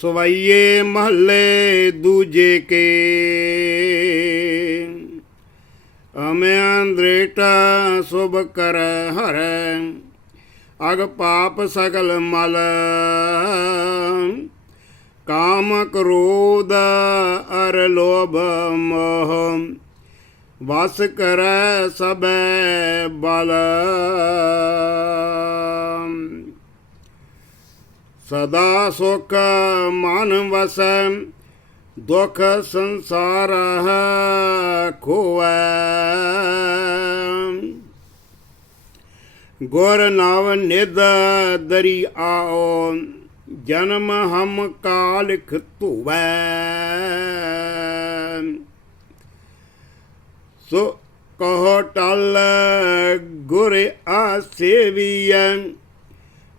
ਸਵਈਏ ਮਹੱਲੇ ਦੂਜੇ ਕੇ। ਅਮਿਆੰਦ੍ਰੇਟਾ ਸੁਭ ਕਰ ਹਰ, ਅਗ ਪਾਪ ਸਗਲ ਮਲ। ਕਾਮ ਕ੍ਰੋਧ ਅਰ ਲੋਭ ਮੋਹ, ਵਸ ਕਰੈ ਸਬੈ ਬਲ। ਸਦਾ ਸੁਖ ਮਨ ਵਸੈ, ਦੁਖ ਸੰਸਾਰ ਖੋਵੈ ਗੁਰ ਨਵ ਨਿਦ ਦਰੀ ਆਓ, ਜਨਮ ਹਮ ਕਾਲਿਖ ਧੁਵੈ। ਸੋ ਕਹੋ ਟਲ ਗੁਰ ਆਸੇਵੀਐ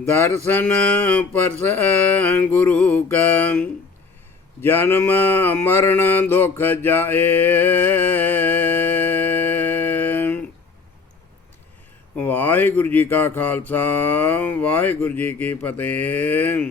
ਦਰਸ਼ਨ ਪਰਸ ਗੁਰੂ ਕਾ, ਜਨਮ ਮਰਨ ਦੁਖ ਜਾਏ। ਵਾਹਿਗੁਰੂ ਜੀ ਕਾ ਖਾਲਸਾ, ਵਾਹਿਗੁਰੂ ਜੀ ਕੀ ਫਤਿਹ।